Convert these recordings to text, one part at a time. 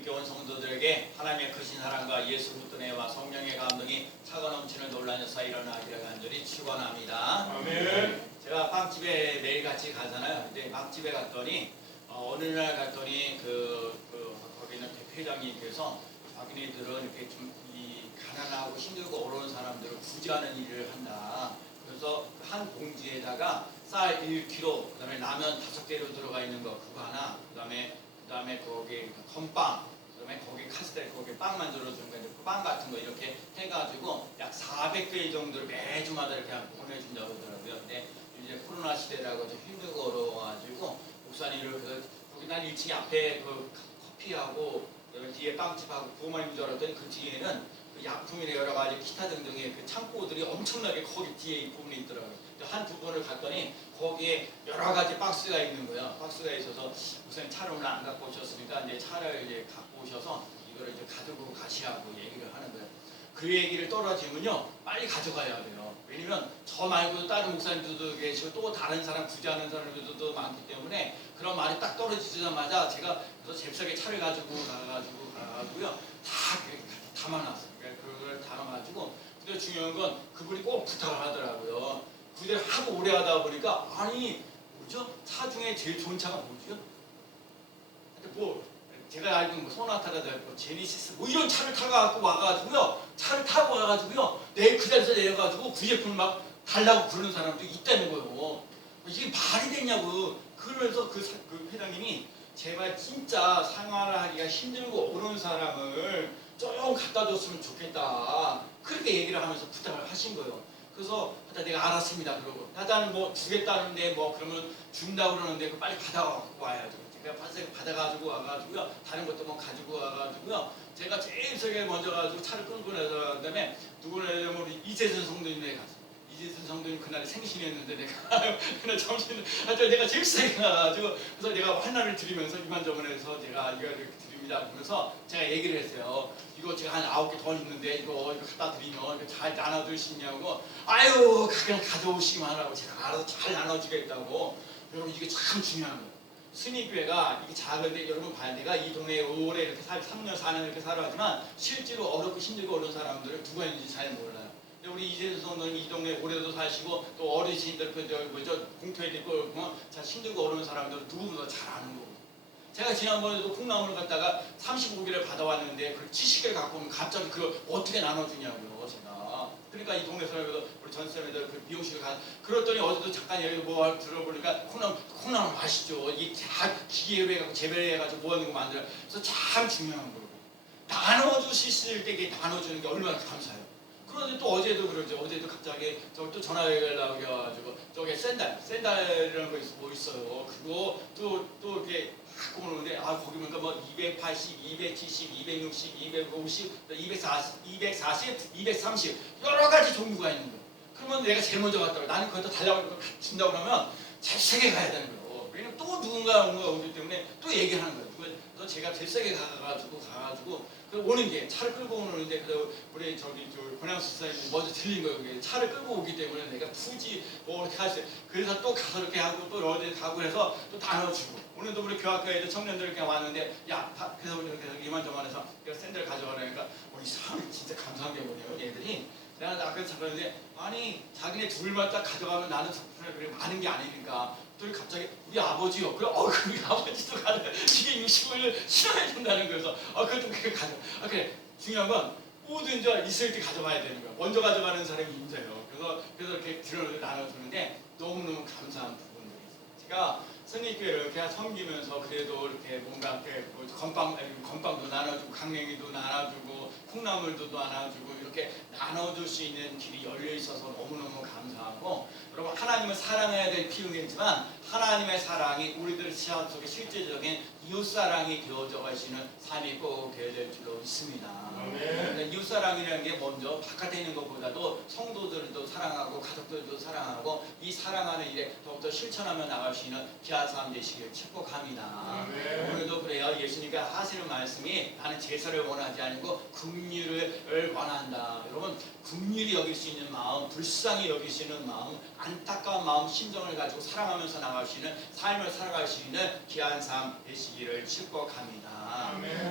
주님께 온 성도들에게 하나님의 크신 사랑과 예수 그리스도의 은혜와 성령의 감동이 차고 넘치는 놀라운 역사 일어나기를 간절히 축원합니다. 아멘. 제가 빵집에 매일 같이 가잖아요. 근데 빵집에 갔더니 어느 날 갔더니 거기는 대표회장님께서 자기네들은 이렇게 좀 이 가난하고 힘들고 어려운 사람들을 구제하는 일을 한다. 그래서 한 봉지에다가 쌀 1kg, 그다음에 라면 5개로 들어가 있는 거 그거 하나, 그다음에 거기 건빵, 그다음에 거기 카스텔 거기 빵 만들어 주는 거, 그 빵 같은 거 이렇게 해가지고 약 400개 정도를 매주마다 이렇게 보내준다고 그러더라고요. 근데 이제 코로나 시대라고 좀 힘들고 어려워가지고 목사님을 그래서 거기 난 1층 앞에 그 커피하고 뒤에 빵집하고 그거만 있는 줄 알았더니 그 뒤에는 그 약품이나 여러 가지 기타 등등의 그 창고들이 엄청나게 거기 뒤에 부분에 있더라고요. 한 두 번을 갔더니 거기에 여러 가지 박스가 있는 거예요. 박스가 있어서 우선 차를 오늘 안 갖고 오셨으니까 이제 차를 이제 갖고 오셔서 이거를 이제 가지고 가시라고 얘기를 하는 거예요. 그 얘기를 떨어지면요 빨리 가져가야 돼요. 왜냐면 저 말고도 다른 목사님들도 계시고 또 다른 사람 구제하는 사람들도 많기 때문에 그런 말이 딱 떨어지자마자 제가 그래서 잽싸게 차를 가지고요 다 담아놨어요. 그러니까 그걸 담아가지고 근데 중요한 건 그분이 꼭 부탁을 하더라고요. 구제를 하도 오래 하다 보니까 아니 뭐죠? 차 중에 제일 좋은 차가 뭐죠? 뭐 제가 알고 있는 뭐 소나타가 되고 제니시스 뭐 이런 차를 타고 와가지고요. 차를 타고 와가지고요. 내일 그 자리에서 내려가지고 구제품을 막 달라고 부르는 사람도 있다는 거예요. 이게 말이 되냐고. 그러면서 그 회장님이 제발 진짜 생활을 하기가 힘들고 어려운 사람을 좀 갖다 줬으면 좋겠다. 그렇게 얘기를 하면서 부탁을 하신 거예요. 그래서 하여튼 내가 알았습니다. 그러고 하여튼 뭐 주겠다는데 뭐 그러면 준다고 그러는데 빨리 받아갖고 와야죠. 제가 받아가지고 와가지고요. 다른 것도 뭐 가지고 와가지고요. 제가 제일 세게 먼저 가지고 차를 끌고 내서 그다음에 누구를 내려면 우리 이재선 성도님에 갔어요. 이재선 성도님 그날 생신이었는데 내가 그날 점심 하여튼 내가 제일 세게 가가지고 그래서 내가 환난을 드리면서 이만저만해서 제가 이거 이렇게 드립니다. 그러면서 제가 얘기를 했어요. 이거 제가 한 9개 더 있는데 이거 갖다 드리면 이거 잘 나눠주시냐고. 아유 그냥 가져오시기만 하라고 제가 알아서 잘 나눠주겠다고. 여러분 이게 참 중요한 거예요. 순위교회가 이게 작은데 여러분 봐야 내가 이 동네에 오래 이렇게 3년 4년 이렇게 살아가지만 실제로 어렵고 힘들고 어려운 사람들을 누가 있는지 잘 몰라요. 근데 우리 이재수 성도는 이 동네에 오래도 사시고 또 어르신들 공터에도 있고 잘 힘들고 어려운 사람들을 누구보다 잘 아는 거고. 제가 지난번에도 콩나물을 갖다가 35개를 받아왔는데 그걸 70개를 갖고 오면 갑자기 그걸 어떻게 나눠주냐고요 제가. 그러니까 이 동네 사람에도 우리 전쌤에도 그 미용실을 가 그랬더니 어제도 잠깐 여기 뭐 들어보니까 콩나물 맛있죠. 이 다 기계로 해가지고 재배를 해가지고 모아놓은 거 만들어. 그래서 참 중요한 거고 나눠주실 때 이게 나눠주는 게 얼마나 감사해요. 그런데 또 어제도 그러죠. 어제도 갑자기 또 전화 연락이 와가지고 저기 샌달이라는 거 있어요. 그거 또 이렇게 갖고 오는데 거기 보니까 뭐 280, 270, 260, 250, 240, 230 여러 가지 종류가 있는 거예요. 그러면 내가 제일 먼저 갔다고 나는 그것도 달라고 준다고 그러면 제일 세게 가야 되는 거예요. 왜냐면 또 누군가 오기 때문에 또 얘기를 하는 거예요. 그래서 제가 제일 세게 가가지고 오는 게 차를 끌고 오는데 그래서 우리 저기 권양수사님 먼저 들린 거예요. 그게 차를 끌고 오기 때문에 내가 굳이 뭐 이렇게 하지. 그래서 또 가서 이렇게 하고 또 어디 가고 해서 또 나눠주고. 오늘도 우리 교학교에 청년들 이렇게 왔는데 그래서 우리 이렇게 이만저만해서 샌들 가져가라니까 이 사람이 진짜 감사한 게 뭐냐면 얘들이 내가 아까 잡았는데 아니 자기네 둘만 딱 가져가면 나는 그래 많은 게 아니니까. 또 갑자기 우리 아버지요. 그래 우리 아버지도 가져. 이게 65일 실험해 준다는 거여서 그것도 그렇게 가져. 그래 중요한 건 모든 저 있을 때 가져가야 되는 거야. 먼저 가져가는 사람이 임자예요. 그래서 이렇게 나눠주는데 너무너무 감사한 부분들이 있어요. 제가 선익교회를 이렇게 섬기면서 그래도 이렇게 뭔가 이렇게 건빵도 나눠주고 강냉이도 나눠주고 콩나물도 나눠주고 이렇게 나눠줄 수 있는 길이 열려 있어서 너무너무 감사하고 여러분 하나님을 사랑해야 될 필요이지만 하나님의 사랑이 우리들 시간 속에 실제적인 이웃사랑이 되어져 가시는 삶이 꼭 되어야 될 줄로 믿습니다. 그러니까 이웃사랑이라는 게 먼저 바깥에 있는 것보다도 성도들도 사랑하고 가족들도 사랑하고 이 사랑하는 일에 더욱더 실천하며 나갈 수 있는 귀한 삶 되시길 축복합니다. 오늘도 그래요. 예수님께서 하시는 말씀이 나는 제사를 원하지 않고 긍휼을 원한다. 여러분 긍휼히 여길 수 있는 마음, 불쌍히 여길 수 있는 마음, 안타까운 마음, 심정을 가지고 사랑하면서 나갈 수 있는 삶을 살아갈 수 있는 귀한 삶 되시기를 축복합니다.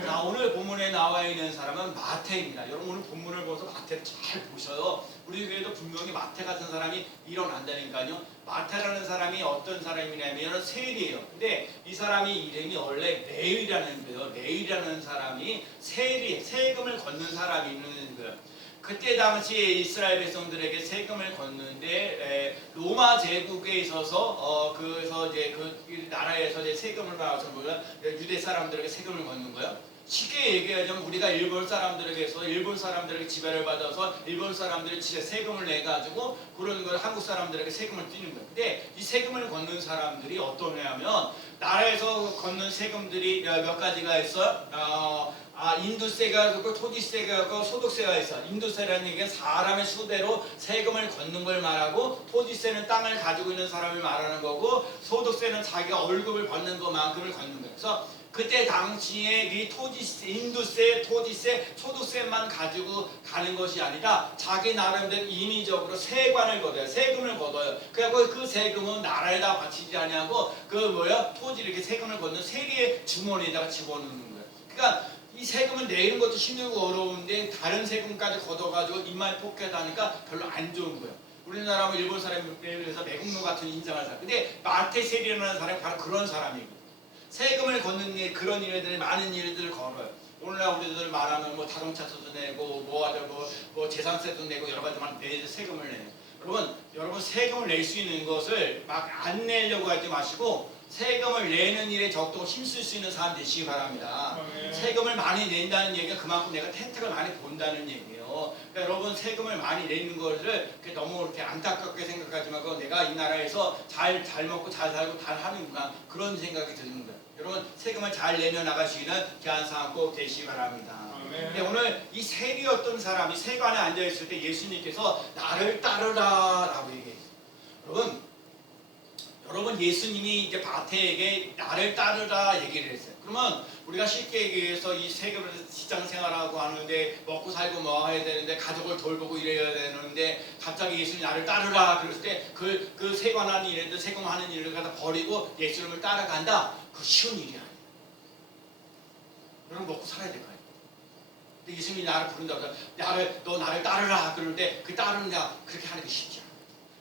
자 오늘 본문에 나와 있는 사람은 마태입니다. 여러분 오늘 본문을 보면서 마태를 잘 보셔요. 우리 교회도 분명히 마태 같은 사람이 일어난다니까요. 마태라는 사람이 어떤 사람이냐면 세리예요. 근데 이 사람이 이름이 원래 레위라는 거예요. 레위라는 사람이 세금을 걷는 사람이 있는 거예요. 그때 당시에 이스라엘 백성들에게 세금을 걷는데 로마 제국에 있어서 그래서 이제 그 나라에서 이제 세금을 받아서 유대 사람들에게 세금을 걷는 거예요. 쉽게 얘기하자면 우리가 일본 사람들에게서 일본 사람들에게 지배를 받아서 일본 사람들이 세금을 내 가지고 그런 걸 한국 사람들에게 세금을 띄는 거예요. 근데 이 세금을 걷는 사람들이 어떠냐면 나라에서 걷는 세금들이 몇 가지가 있어요. 인두세가 있고 토지세가 있고 소득세가 있어. 인두세라는 얘기는 사람의 수대로 세금을 걷는 걸 말하고, 토지세는 땅을 가지고 있는 사람을 말하는 거고, 소득세는 자기가 월급을 받는 것만큼을 걷는 거예요. 그래서 그때 당시에 이 토지세, 인두세, 토지세, 소득세만 가지고 가는 것이 아니라 자기 나름대로 인위적으로 세관을 걷어요. 세금을 걷어요. 그래서 그 세금은 나라에다 바치지 아니하고 토지 이렇게 세금을 걷는 세리의 주머니에다가 집어넣는 거예요. 그러니까 이 세금을 내는 것도 힘들고 어려운데 다른 세금까지 걷어가지고 입만 포켓하니까 별로 안 좋은 거예요. 우리나라하고 일본 사람에 비해서 매국노 같은 인정할 사람. 근데 마태 세리라는 사람이 바로 그런 사람이거든요. 세금을 걷는 일, 그런 일들이 많은 일들을 걸어요. 오늘날 우리들 말하면 자동차세도 내고 재산세도 내고 여러 가지만 세금을 내요. 여러분 세금을 낼 수 있는 것을 막 안 내려고 하지 마시고 세금을 내는 일에 적극 힘쓸 수 있는 사람 되시기 바랍니다. 세금을 많이 낸다는 얘기가 그만큼 내가 혜택을 많이 본다는 얘기예요. 그러니까 여러분 세금을 많이 내는 것을 너무 이렇게 안타깝게 생각하지 말고 내가 이 나라에서 잘 먹고 잘 살고 잘 하는구나 그런 생각이 드는 거예요. 여러분 세금을 잘 내며 나갈 수 있는 귀한 사람 꼭 되시기 바랍니다. 근데 오늘 이 세리였던 사람이 세관에 앉아있을 때 예수님께서 나를 따르라 라고 얘기했어요. 여러분 예수님이 이제 마태에게 나를 따르라 얘기를 했어요. 그러면 우리가 쉽게 얘기해서 이 세금을 직장 생활하고 하는데 먹고 살고 뭐 해야 되는데 가족을 돌보고 이래야 되는데 갑자기 예수님 나를 따르라 그랬을 때 그 세관하는 일들 세금하는 일을 갖다 버리고 예수님을 따라간다. 그 쉬운 일이 아니에요. 여러분 먹고 살아야 될 거 아니에요. 근데 예수님이 나를 부른다고 너 나를 따르라 그러는데 그 따르냐 그렇게 하는 게 쉽지 않아요.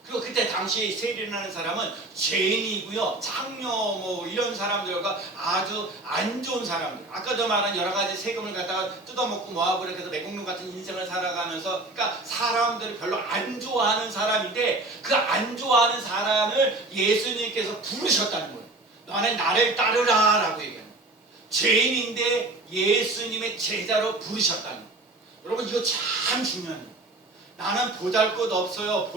그리고 그때 당시에 세리라는 사람은 죄인이고요, 장녀 이런 사람들과 아주 안 좋은 사람들. 아까도 말한 여러 가지 세금을 갖다가 뜯어먹고 모아버려 그래서 매국노 같은 인생을 살아가면서, 그러니까 사람들을 별로 안 좋아하는 사람인데 그 안 좋아하는 사람을 예수님께서 부르셨다는 거예요. 너는 나를 따르라라고 얘기합니다. 죄인인데 예수님의 제자로 부르셨다는 거예요. 여러분 이거 참 중요한 거예요. 나는 보잘것없어요.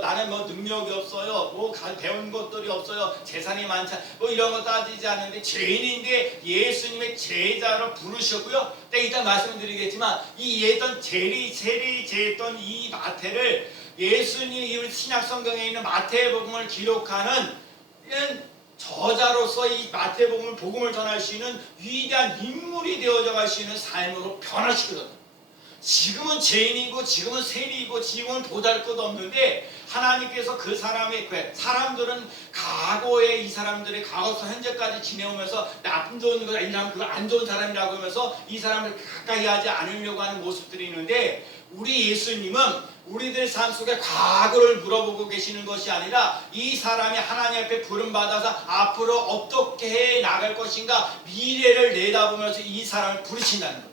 나는 능력이 없어요. 배운 것들이 없어요. 재산이 많지 이런 거 따지지 않는데 죄인인데 예수님의 제자로 부르셨고요. 이따 말씀드리겠지만 이 예던 제했던 이 마태를 예수님이 신약 성경에 있는 마태복음을 기록하는 저자로서 이 마태복음을 복음을 전할 수 있는 위대한 인물이 되어져 갈 수 있는 삶으로 변화시키거든요. 지금은 죄인이고 지금은 세리이고 지금은 보잘것없는데 하나님께서 그 사람들은 과거에 이 사람들이 과거서 현재까지 지내오면서 나쁜 좋은 거다 이 사람 그거 안 좋은 사람이라고 하면서 이 사람을 가까이 하지 않으려고 하는 모습들이 있는데, 우리 예수님은 우리들 삶 속에 과거를 물어보고 계시는 것이 아니라 이 사람이 하나님 앞에 부름받아서 앞으로 어떻게 해 나갈 것인가 미래를 내다보면서 이 사람을 부르신다는 거예요.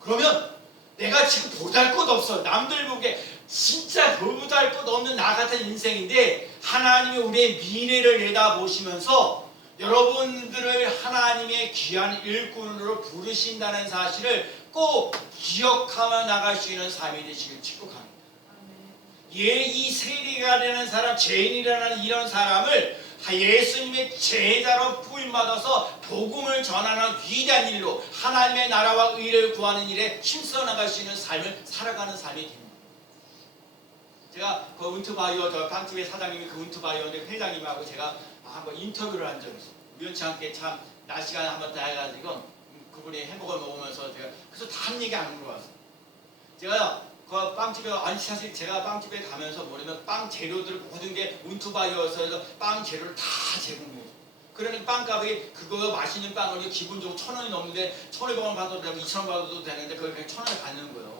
그러면 내가 지금 보잘것없어. 남들 보기에 진짜 보잘것없는 나 같은 인생인데 하나님이 우리의 미래를 내다보시면서 여러분들을 하나님의 귀한 일꾼으로 부르신다는 사실을 꼭 기억하며 나갈 수 있는 삶이 되시길 축복합니다. 이 세리가 되는 사람, 죄인이라는 이런 사람을 예수님의 제자로 부임받아서 복음을 전하는 위대한 일로 하나님의 나라와 의를 구하는 일에 힘써 나갈 수 있는 삶을 살아가는 삶이 됩니다. 제가 그 운투바이오 저 빵집의 사장님이 그 운투바이오인데 회장님하고 제가 한번 인터뷰를 한 적이 있어요. 우연치 않게 참 날씨가 한번 다 해가지고 그분이 햄버거를 먹으면서 그래서 다른 얘기 안 물어봤어요. 제가 그 빵집에 사실 제가 빵집에 가면서 뭐냐면 빵 재료들 모든 게 운투바이어서 빵 재료를 다 제공해요. 그러니까 빵값이 그거 맛있는 빵을 기본적으로 1,000원이 넘는데 1,500원 받아도 되고 2,000원 받아도 되는데 그걸 그냥 1,000원에 받는 거예요.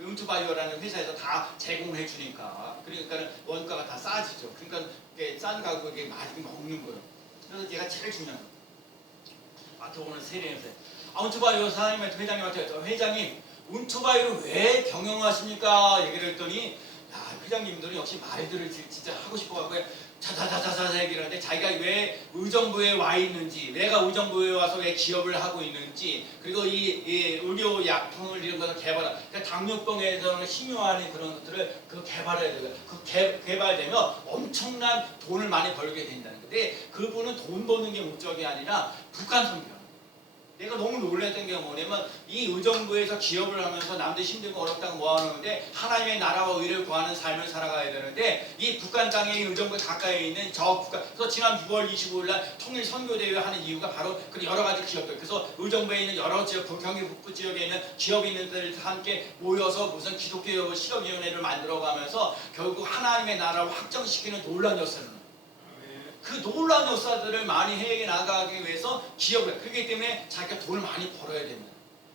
음투바이오라는 회사에서 다 제공을 해주니까 그러니까 원가가 다 싸지죠. 그러니까 싼 가격에 많이 먹는 거예요. 그래서 제가 제일 중요한 거. 마트 오늘 세례해서 음투바이오 사장님한테 회장님한테 회장님 음투바이오를 왜 경영하십니까? 얘기를 했더니 야, 회장님들은 역시 말들을 진짜 하고 싶어갖고 자자자자자 얘기를 하는데 자기가 왜 의정부에 와 있는지, 내가 의정부에 와서 왜 기업을 하고 있는지, 그리고 이 의료 약품을 이런 것을 개발한, 그러니까 당뇨병에서는 희묘한 그런 것들을 개발해야 돼요. 개발되면 엄청난 돈을 많이 벌게 된다는 건데 그분은 돈 버는 게 목적이 아니라 북한 선교. 내가 너무 놀랐던 게 뭐냐면 이 의정부에서 기업을 하면서 남들 힘들고 어렵다고 모아놓는데 하나님의 나라와 의를 구하는 삶을 살아가야 되는데 이 북한 땅에 의정부 가까이에 있는 저 북한, 그래서 지난 6월 25일 날 통일 선교대회 하는 이유가 바로 그 여러 가지 기업들, 그래서 의정부에 있는 여러 지역, 경기 북부 지역에 있는 기업이 있는 데들 함께 모여서 무슨 기독교 실업위원회를 만들어가면서 결국 하나님의 나라를 확정시키는 놀라운 역사를, 그 놀라운 역사들을 많이 해외에 나가기 위해서 기업을, 그렇기 때문에 자기가 돈을 많이 벌어야 됩니다.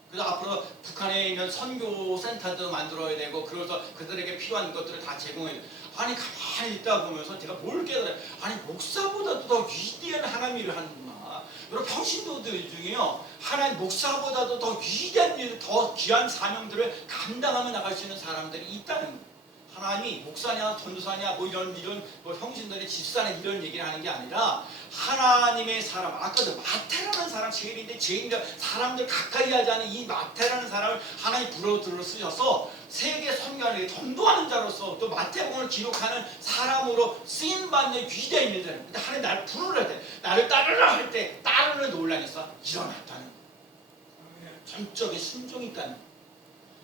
그래서 앞으로 북한에 있는 선교센터도 만들어야 되고, 그래서 그들에게 필요한 것들을 다 제공해야 돼요. 아니 가만히 있다 보면서 제가 뭘 깨달아요. 아니 목사보다도 더 위대한 하나님 일을 하는구나. 여러분 평신도들 중에요, 하나님 목사보다도 더 위대한 일, 더 귀한 사명들을 감당하며 나갈 수 있는 사람들이 있다는 거예요. 하나님이 목사냐 전도사냐 뭐 이런 뭐 형신들의 집사냐 이런 얘기를 하는 게 아니라 하나님의 사람, 아까도 마태라는 사람, 제일인데 제일인데 사람들 가까이 하지 않은 이 마태라는 사람을 하나님 불어들어 쓰셔서 세계 선교하는 전도하는 자로서 또 마태복음을 기록하는 사람으로 쓰임받는 위대한 일들은, 근데 하나님 나를 부르라 할 때, 나를 따르라 할 때 따르는 논란이 일어났다는 거예요. 전적인 순종이 있다는 거예요.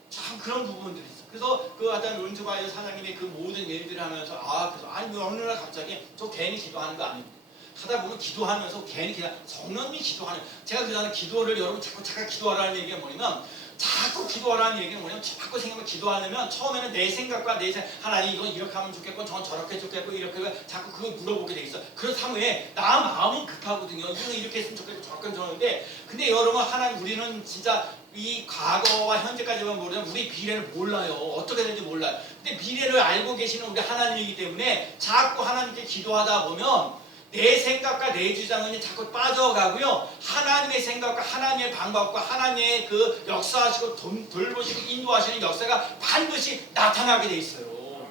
참 그런 부분들이 있어. 그래서 그 하여튼 론즈바이오 사장님의 그 모든 일들을 하면서 그래서 아니 어느 날 갑자기 저 괜히 기도하는 거 아닙니다. 하다 보면 기도하면서 괜히 그냥 성령이 기도하는, 제가 그러는 기도를 여러분 자꾸 기도하라는 얘기가 뭐냐면, 자꾸 기도하라는 얘기는 뭐냐면 자꾸 생각하면 기도하려면 처음에는 내 생각과 내 생각, 하나님 이건 이렇게 하면 좋겠고 저건 저렇게 좋겠고 이렇게 자꾸 그걸 물어보게 돼 있어. 그렇다면 왜 나 마음이 급하거든요. 이거는 이렇게 했으면 좋겠고 저건 저런데, 근데 여러분 하나님 우리는 진짜 이 과거와 현재까지만 모르면 우리 미래를 몰라요. 어떻게 되는지 몰라요. 근데 미래를 알고 계시는 우리 하나님이기 때문에 자꾸 하나님께 기도하다 보면 내 생각과 내 주장은 자꾸 빠져가고요. 하나님의 생각과 하나님의 방법과 하나님의 그 역사하시고 돌보시고 인도하시는 역사가 반드시 나타나게 돼 있어요.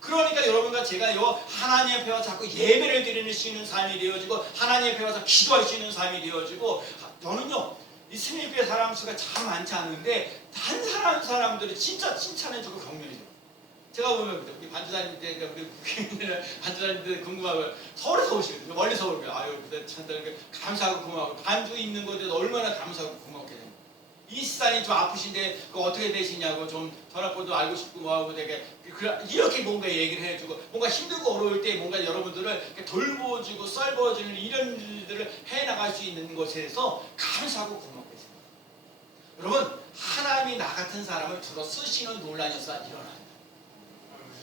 그러니까 여러분과 제가요, 하나님 앞에 와서 자꾸 예배를 드리는 수 있는 삶이 되어지고 하나님 앞에 와서 기도할 수 있는 삶이 되어지고, 저는요 이 스님교회 사람 수가 참 많지 않은데 한 사람들이 진짜 칭찬해주고 격려해줘요. 제가 보면 우리 반주사님 때 우리 반주사님들 궁금하고 서울에서 오시거든요. 멀리서 오고 아유 참 감사하고 고마워. 반주 있는 것에 얼마나 감사하고 고맙게 됩니다. 이 시간이 좀 아프신데 그 어떻게 되시냐고 좀 전화번호도 알고 싶고 뭐하고 되게 이렇게 뭔가 얘기를 해주고, 뭔가 힘들고 어려울 때 뭔가 여러분들을 돌보주고 썰어주는 이런 일들을 해나갈 수 있는 것에서 감사하고 고맙게 됩니다. 여러분 하나님이 나 같은 사람을 들어 쓰시는 논란이 일어납니다.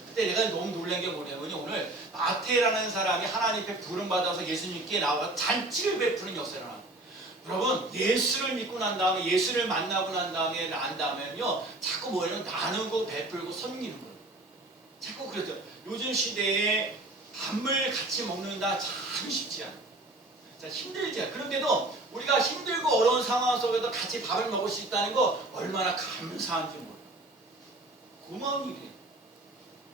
그때 내가 너무 놀란 게 뭐냐면 오늘 마태라는 사람이 하나님 앞에 부름받아서 예수님께 나와 잔치를 베푸는 역사를 합니다. 여러분 예수를 믿고 난 다음에, 예수를 만나고 난 다음에는요 자꾸 뭐냐면 나누고 베풀고 섬기는 거예요. 자꾸 그랬죠. 요즘 시대에 밥을 같이 먹는다 참 쉽지 않아요. 자, 힘들지 않아요. 그런데도 우리가 힘들고 어려운 상황 속에서 같이 밥을 먹을 수 있다는 거 얼마나 감사한지 몰라요. 고마운 일이에요.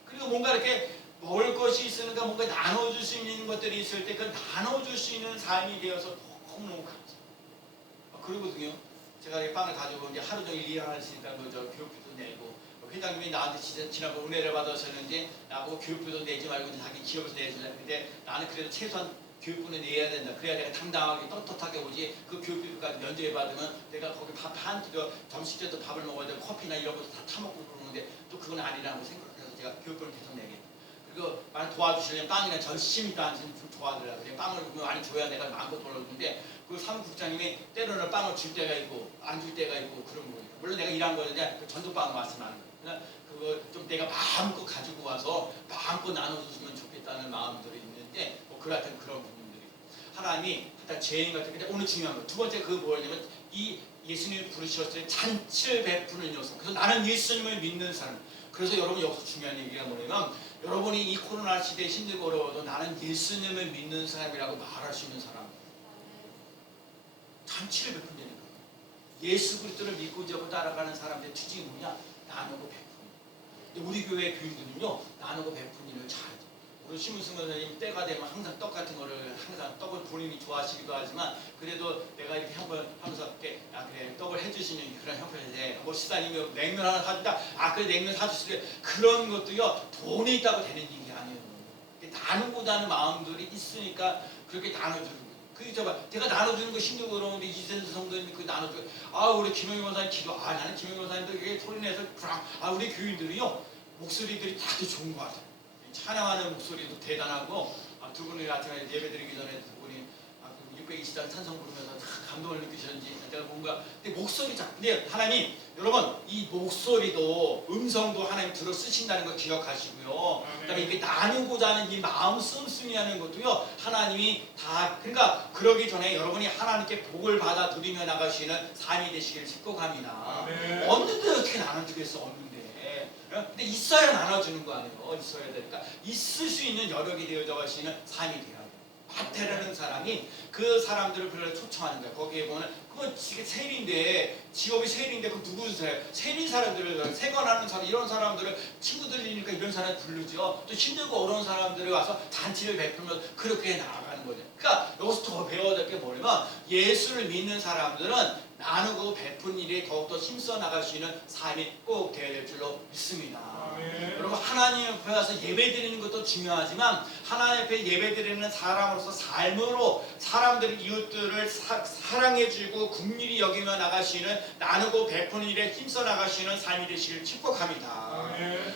그리고 뭔가 이렇게 먹을 것이 있으니까 뭔가 나눠줄 수 있는 것들이 있을 때 그 나눠줄 수 있는 삶이 되어서 너무너무 감사해요. 그러거든요. 제가 이 빵을 가지고 이제 하루 종일 일하시니까 저 교육비도 내고, 회장님이 나한테 지난번 은혜를 받아서는지 나보고 교육비도 내지 말고 자기 기업에서 내주려고 했는데 나는 그래도 최소한 교육비는 내야 된다. 그래야 내가 당당하게 떳떳하게 오지. 그 교육비까지 면제해 받으면 내가 거기 밥 한 끼, 점심 때도 밥을 먹어야 되고 커피나 이런 것도 다 타먹고 그러는데 또 그건 아니라고 생각해서 제가 교육비를 계속 내게. 그리고 많이 도와주시려면 빵이나 열심히 좀 도와드려요. 그냥 빵을 많이 줘야 내가 마음껏 돌아주는데, 그 사무국장님이 때로는 빵을 줄 때가 있고 안 줄 때가 있고 그런 거예요. 물론 내가 일한 거는데 그 전도빵 말씀하는 거예요. 그냥 그거 좀 내가 마음껏 가지고 와서 마음껏 나눠줬으면 좋겠다는 마음들이 있는데 뭐 그 같은 그런 부분들이. 하나님이 하다 죄인 같은 데 오늘 중요한 거. 두 번째 그 뭐냐면 이 예수님이 부르셨을 잔치를 베푸는 요소. 그래서 나는 예수님을 믿는 사람. 그래서 여러분 여기서 중요한 얘기가 뭐냐면 여러분이 이 코로나 시대에 힘들고 어려워도 나는 예수님을 믿는 사람이라고 말할 수 있는 사람. 잔치를 베푼다니까. 예수 그리스도를 믿고 저고 따라가는 사람들의 특징이 뭐냐? 나누고 베푸는. 근데 우리 교회 교인들은요 나누고 베푸는 일을 잘해요. 우리 심은승 선생님 때가 되면 항상 떡 같은 거를 항상 떡을 본인이 좋아하시기도 하지만 그래도 내가 이렇게 한번 하면서 이렇게 그래 떡을 해주시는 그런 형편인데 뭐 시사님이 냉면 하나 사준다 그래 냉면 사주시래 그런 것도요 돈이 있다고 되는 일이 아니에요. 나누고자 하는 마음들이 있으니까 그렇게 나눠주는 거예요. 제가 나눠주는 거 힘들고 그러는데 이sen수 성도님이 그 나눠주고 우리 김영희 원사님 기도 나는 김영희 원사님도 이게 소리내서 우리 교인들이요 목소리들이 다들 좋은 것 같아요. 찬양하는 목소리도 대단하고 두 분이 아침에 예배드리기 전에 두 분이 620장 찬송 부르면서 감동을 느끼셨는지 내가 뭔가 근데 목소리 근데 하나님 여러분 이 목소리도 음성도 하나님 들어 쓰신다는 거 기억하시고요. 그다음에 이게 나누고자 하는 이 마음 씀씀이 하는 것도요 하나님이 다 그러니까 그러기 전에 여러분이 하나님께 복을 받아 누리며 나가시는 삶이 되시기를 축복합니다. 없는데 어떻게 나눠주겠어 없는데. 근데 있어야 나눠주는 거 아니에요. 있어야 되니까 있을 수 있는 여력이 되어져 가시는 삶이 돼야 돼요. 마태라는 사람이 그 사람들을 별로 초청하는 거야. 거기에 보면 그거 세일인데 직업이 세일인데 그 누구세요? 세일인 사람들을 세관하는 사람 이런 사람들을 친구들이니까 이런 사람 부르죠. 또 힘들고 어려운 사람들이 와서 잔치를 베풀면서 그렇게 나아가는 거죠. 그러니까 여기서 더 배워야 될 게 뭐냐면 예수를 믿는 사람들은 나누고 베푼 일에 더욱더 힘써 나갈 수 있는 삶이 꼭 되어야 될 줄로 믿습니다. 여러분 하나님 앞에 가서 예배드리는 것도 중요하지만 하나님 앞에 예배드리는 사람으로서 삶으로 사람들 이웃들을 사랑해주고 긍휼히 여기며 나갈 수 있는 나누고 베푸는 일에 힘써 나갈 수 있는 삶이 되시길 축복합니다.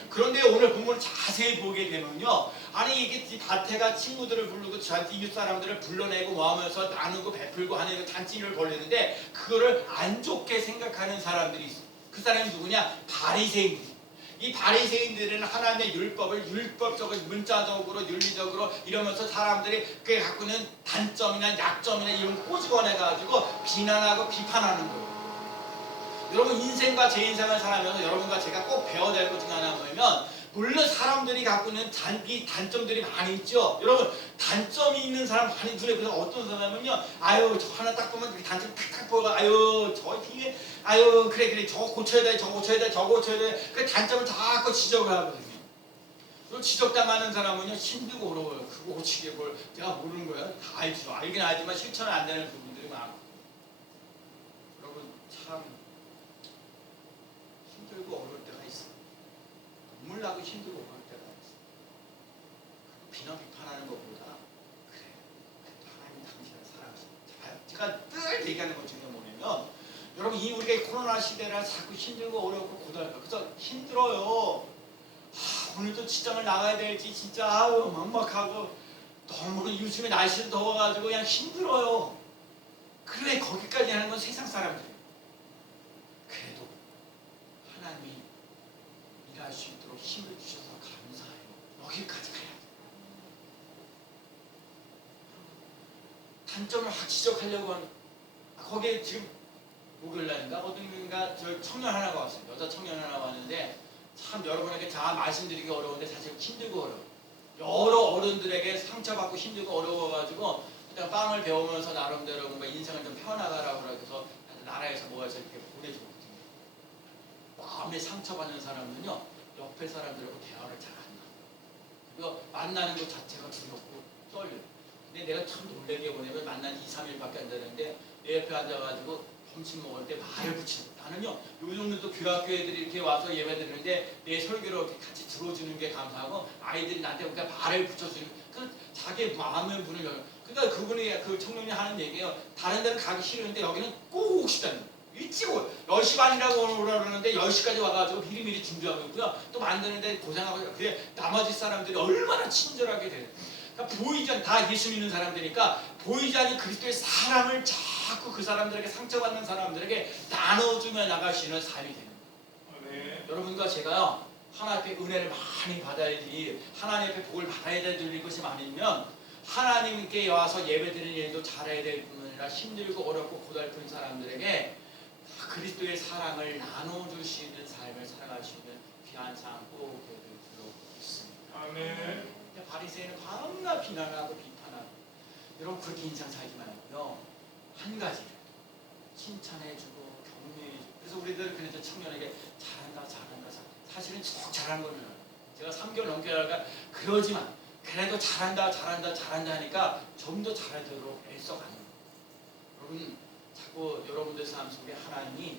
그런데 오늘 본문을 자세히 보게 되면요 아니 이게 바테가 친구들을 부르고 이웃 사람들을 불러내고 모으면서 나누고 베풀고 하는 잔치를 벌리는데 그거를 안 좋게 생각하는 사람들이 있어요. 그 사람이 누구냐? 바리새인들. 이 바리새인들은 하나님의 율법을 율법적으로 문자적으로 윤리적으로 이러면서 사람들이 그게 갖고 있는 단점이나 약점이나 이런 거 꼬집어내 가지고 비난하고 비판하는 거예요. 여러분 인생과 제 인생을 살아가면서 여러분과 제가 꼭 배워야 될 것 중에 하나가 뭐냐면 물론 사람들이 갖고 있는 단점들이 많이 있죠. 여러분 단점이 있는 사람 많이 눈에 그래서 어떤 사람은요 저 하나 딱 보면 단점 탁탁 보여가 저 이게 그래 저거 고쳐야 돼 저거 고쳐야 돼 저거 고쳐야 돼 그 단점을 자꾸 지적을 하거든요. 그리고 지적당하는 사람은요 힘들고 어려워요. 그거 고치게 뭘 내가 모르는 거야. 다 알죠. 알긴 알지만 실천은 안 되는 부분들이 많고 여러분 참 힘들고 어려울 때가 있어요. 눈물 나고 힘들고 그럴 때가 있어요. 비난 비판하는 것보다 그래 하나님 당신을 사랑하십니다. 제가 늘 얘기하는 것 중에 뭐냐면 여러분 이 우리가 코로나 시대라 자꾸 힘들고 어렵고 고달파 그래서 힘들어요. 오늘도 직장을 나가야 될지 진짜 막막하고 너무 요즘에 날씨도 더워가지고 그냥 힘들어요. 그래 거기까지 하는 건 세상 사람들이에요. 그래도 하나님이 일할 수 있도록 힘을 주셔서 감사해요. 여기까지 가야 돼요. 단점을 확 지적하려고 하는 거기에 지금 목요일날인가 어딘가 저 청년 하나가 왔어요. 여자 청년 하나 왔는데 참 여러분에게 다 말씀드리기 어려운데 사실 힘들고 어려워요. 여러 어른들에게 상처받고 힘들고 어려워가지고 일단 빵을 배우면서 나름대로 뭔가 인생을 좀 펴나가라고 해서 나라에서 모아서 이렇게 보내주거든요. 마음에 상처받는 사람은요 옆에 사람들하고 대화를 잘 안 나요. 그리고 만나는 것 자체가 두렵고 떨려요. 근데 내가 참 놀란 게 뭐냐면 만난 지 2, 3일밖에 안 되는데 내 옆에 앉아가지고 점심 먹을 때 말을 붙이는 나는요 요즘도 교학교 애들이 이렇게 와서 예배 드리는데 내 설교를 이렇게 같이 들어주는 게 감사하고 아이들이 나한테 그러니까 말을 붙여주는 그 자기 마음의 문을 열어. 그러니까 그분이 그 청년이 하는 얘기예요. 다른 데는 가기 싫은데 여기는 꼭 오고 싶다는 거예요. 일찍 10시 반이라고 오라 그러는데 10시까지 와가지고 미리미리 준비하고 있고요. 또 만드는데 고생하고 그게 나머지 사람들이 얼마나 친절하게 돼요. 그러니까 보이지 않는 다 예수 믿는 사람들이니까 보이지 않는 그리스도의 사랑을 자꾸 그 사람들에게 상처받는 사람들에게 나눠주며 나가시는 삶이 되는 거예요. 네. 여러분과 제가요 하나님 앞에 은혜를 많이 받아야지 하나님 앞에 복을 받아야 될 것이 많으면 하나님께 와서 예배드리는 일도 잘해야 될 뿐 아니라 힘들고 어렵고 고달픈 사람들에게 그리스도의 사랑을 나눠줄 수 있는 삶을 살아갈 수 있는 귀한 삶 꼭 되길 줄로 믿습니다. 아멘. 바리새인은 겁나 비난하고 비판하고 여러분 그렇게 인상 살지 말고요. 한 가지를 칭찬해주고 격려해주고 그래서 우리들 그래서 청년에게 잘한다 사실은 잘한 거는 제가 3개월 넘게 하다가 그러지만 그래도 잘한다 하니까 좀 더 잘하도록 애써가는 거예요. 여러분 자꾸 여러분들 삶 속에 하나님이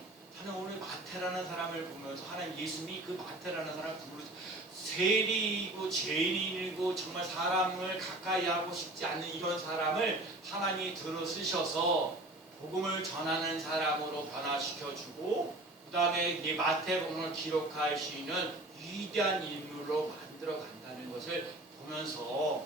오늘 마태라는 사람을 보면서 하나님 예수님이 그 마태라는 사람을 부르셔 세리이고 죄인이고 정말 사람을 가까이 하고 싶지 않는 이런 사람을 하나님이 들어 쓰셔서 복음을 전하는 사람으로 변화시켜주고 그 다음에 이 마태복음을 기록하시는 위대한 인물로 만들어 간다는 것을 보면서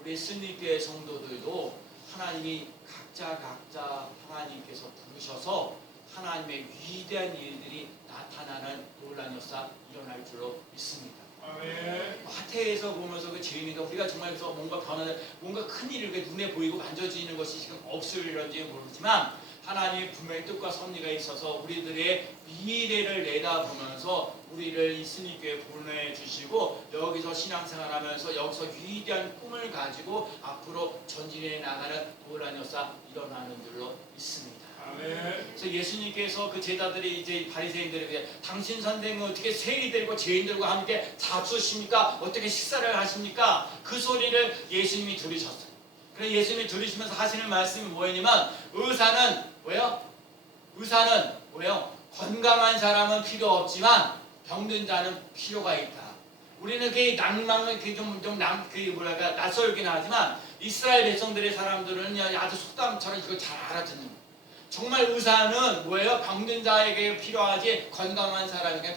우리 승리교회 성도들도 하나님이 각자 하나님께서 부르셔서 하나님의 위대한 일들이 나타나는 놀라운 역사 일어날 줄로 믿습니다. 아멘. 마태에서 보면서 그 죄인이가 우리가 정말 그래서 뭔가 변화된 뭔가 큰 일을 눈에 보이고 만져지는 것이 지금 없을런지 모르지만 하나님의 분명히 뜻과 섭리가 있어서 우리들의 미래를 내다보면서 우리를 이 승리교회에 보내주시고 여기서 신앙생활하면서 여기서 위대한 꿈을 가지고 앞으로 전진해 나가는 놀라운 역사 일어나는 줄로 믿습니다. 아멘. 그래서 예수님께서 그 제자들이 이제 바리새인들에게 당신 선생은 어떻게 세리들과 죄인들과 함께 잡수십니까? 어떻게 식사를 하십니까? 그 소리를 예수님이 들으셨어요. 그래서 예수님이 들으시면서 하시는 말씀이 뭐냐면 의사는 건강한 사람은 필요 없지만 병든 자는 필요가 있다. 우리는 그 낭만을 낯설긴 하지만 이스라엘 백성들의 사람들은 아주 속담처럼 그걸 잘 알아듣는 거예요. 정말 의사는 병든 자에게 필요하지 건강한 사람에게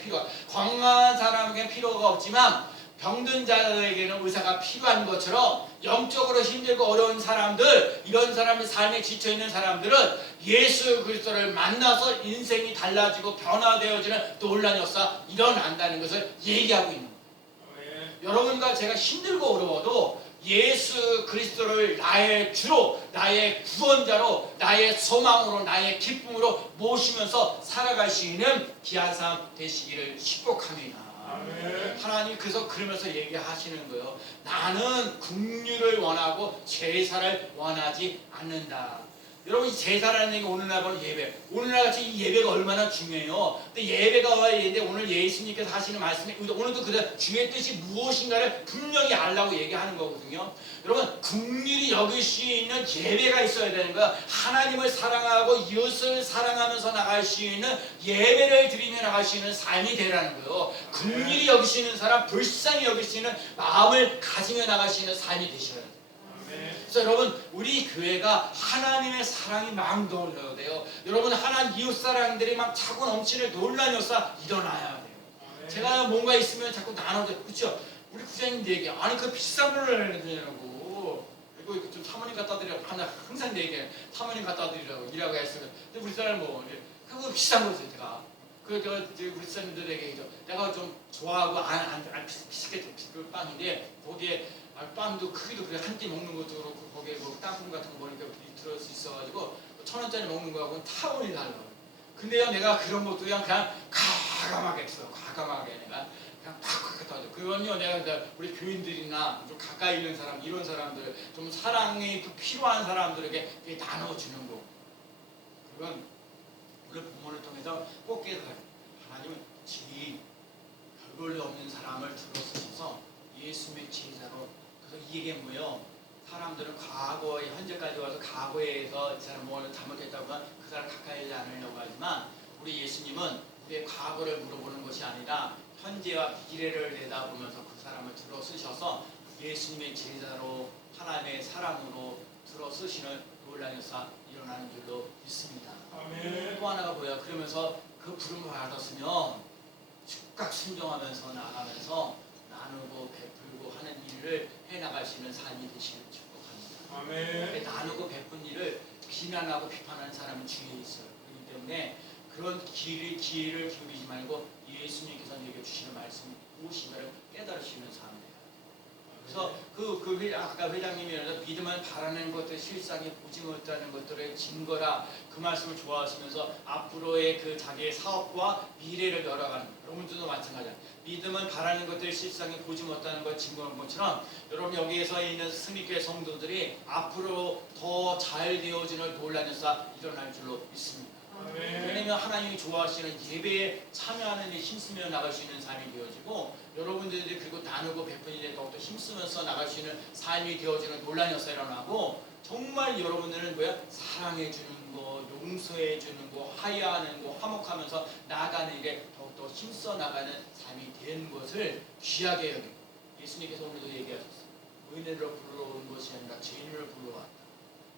건강한 사람에게 필요가 없지만 병든 자에게는 의사가 필요한 것처럼 영적으로 힘들고 어려운 사람들 이런 사람들 삶에 지쳐있는 사람들은 예수 그리스도를 만나서 인생이 달라지고 변화되어지는 놀라운 역사 일어난다는 것을 얘기하고 있는 거예요. 여러분과 제가 힘들고 어려워도 예수 그리스도를 나의 주로 나의 구원자로 나의 소망으로 나의 기쁨으로 모시면서 살아갈 수 있는 귀한 삶 되시기를 축복합니다. 아멘. 하나님 그러면서 얘기하시는 거예요. 나는 긍휼을 원하고 제사를 원하지 않는다. 여러분 이 제사라는 얘기 오늘날 바로 예배. 오늘날 같이 이 예배가 얼마나 중요해요. 근데 예배가 예배인데 오늘 예수님께서 하시는 말씀이 오늘도 그대로 주의 뜻이 무엇인가를 분명히 알라고 얘기하는 거거든요. 여러분 긍휼히 여길 수 있는 예배가 있어야 되는 거야. 하나님을 사랑하고 이웃을 사랑하면서 나갈 수 있는 예배를 드리며 나갈 수 있는 삶이 되라는 거예요. 긍휼히 여기시는 사람, 불쌍히 여기시는 마음을 가지며 나갈 수 있는 삶이 되셔야 돼요. 그래서 여러분 우리 교회가 하나님의 사랑이 막 넘쳐야 돼요. 여러분 하나님 이웃 사랑들이 막 차고 넘치는 놀라운 역사 일어나야 돼요. 제가 뭔가 있으면 자꾸 나눠줘요. 그렇죠? 우리 구장님도 얘기해. 아니 그 비싼 걸로 해야 되냐고. 그리고 좀 사모님 갖다 드리라고 항상 얘기해. 사모님 갖다 드리라고 일하고 했으면. 근데 우리 사람 그거 비싼 거죠 제가. 그러니까 우리 사람들에게 내가 좀 좋아하고 안 비슷하게 그 빵인데 거기에 빵도 크기도 그래 한 끼 먹는 것도 그렇고 거기에 땅콩 같은 거 보니까 들을 수 있어가지고 1,000원짜리 먹는 거하고는 타원이 달라. 근데요 내가 그런 것도 그냥 과감하게 했어요. 과감하게 내가 그냥 팍 갖다 줘. 그건요 내가 우리 교인들이나 좀 가까이 있는 사람 이런 사람들 좀 사랑이 필요한 사람들에게 나눠주는 거. 그건 우리 부모를 통해서 꼭 깨달아요. 하나님은 제일 별 볼일 없는 사람을 들어서셔서 예수님의 제자로. 그래서 이게 뭐예요? 사람들은 과거에 현재까지 와서 과거에서 이 사람 뭘 잘못했다고 하면 그 사람 가까이 하지 않으려고 하지만 우리 예수님은 우리의 과거를 물어보는 것이 아니라 현재와 미래를 내다보면서 그 사람을 들어 쓰셔서 예수님의 제자로 하나님의 사랑으로 들어 쓰시는 놀라운 역사 일어나는 줄로 믿습니다. 아멘. 또 하나가 뭐야? 그러면서 그 부름을 받았으면 즉각 순종하면서 나가면서 나누고 베풀고 하는 일을 해나갈 수 있는 삶이 되시길 축복합니다. 아멘. 나누고 베푼 일을 비난하고 비판하는 사람은 주위에 있어요. 그렇기 때문에 그런 기회를 기울이지 말고 예수님께서 내게 주시는 말씀이 무엇인가를 깨달으시는 삶이에요. 그래서 아까 회장님이 믿음은 바라는 것들 실상에 보지 못하는 것들의 증거라 그 말씀을 좋아하시면서 앞으로의 그 자기의 사업과 미래를 열어가는 여러분들도 마찬가지야. 믿음은 바라는 것들 실상에 보지 못하는 것 증거하는 것처럼 여러분 여기에서 있는 스미교회 성도들이 앞으로 더 잘 되어지는 놀라운 역사 일어날 줄로 믿습니다. 왜냐하면 하나님이 좋아하시는 예배에 참여하는 데 힘쓰며 나갈 수 있는 삶이 되어지고 여러분들이 그리고 나누고 베푼이 되고 또 힘쓰면서 나갈 수 있는 삶이 되어지는 놀라운 역사가 일어나고 정말 여러분들은 사랑해 주는 거, 용서해 주는 거, 화해하는 거, 화목하면서 나아가는 일에 더욱더 힘써 나가는 삶이 된 것을 귀하게 여기고 예수님께서 오늘도 얘기하셨어요. 의인으로 불러온 것이 아니라 죄인으로 불러왔다.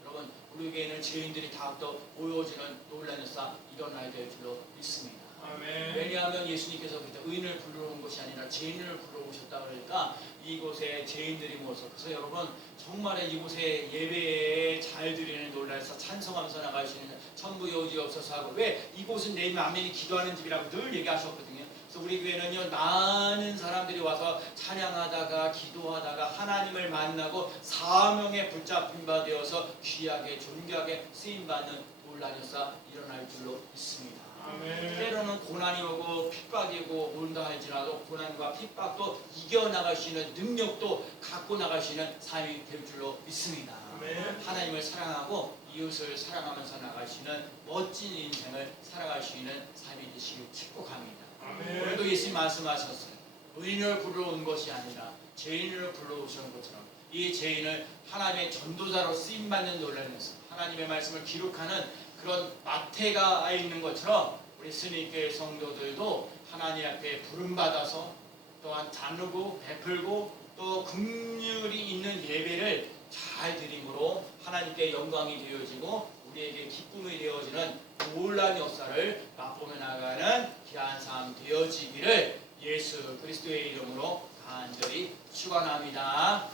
여러분 우리 교회는 죄인들이 다또 모여지는 놀라운 역사 일어나야 될 줄로 믿습니다. 아멘. 왜냐하면 예수님께서 그때 의인을 불러온 것이 아니라 죄인을 불러오셨다 그러니까 이곳에 죄인들이 모여서 그래서 여러분 정말 이곳에 예배에 잘 드리는 놀라운 역사 찬송하면서 나갈 수 있는 천국의 오지 없어서 하고 왜 이곳은 내 아멘이 기도하는 집이라고 늘 얘기하셨거든요. 그래서 우리 교회는요 많은 사람들이 와서 찬양하다가 기도하다가 하나님을 만나고 사명에 붙잡힌 바 되어서 귀하게 존귀하게 쓰임받는 놀라운 역사 일어날 줄로 믿습니다. 아멘. 때로는 고난이 오고 핍박이고 온다 할지라도 고난과 핍박도 이겨나갈 수 있는 능력도 갖고 나갈 수 있는 삶이 될 줄로 믿습니다. 아멘. 하나님을 사랑하고 이웃을 사랑하면서 나갈 수 있는 멋진 인생을 살아갈 수 있는 삶이 되시길 축복합니다. 아멘. 오늘도 예수님 말씀하셨어요. 의인을 불러온 것이 아니라 죄인을 불러오신 것처럼 이 죄인을 하나님의 전도자로 쓰임받는 놀라운 역사 하나님의 말씀을 기록하는 그런 마태가 있는 것처럼 우리 스미교회 성도들도 하나님 앞에 부름받아서 또한 나누고 베풀고 또 긍휼이 있는 예배를 잘 드림으로 하나님께 영광이 되어지고 우리에게 기쁨이 되어지는 놀라운 역사를 맛보며 나가는 귀한 삶 되어지기를 예수 그리스도의 이름으로 간절히 축원합니다.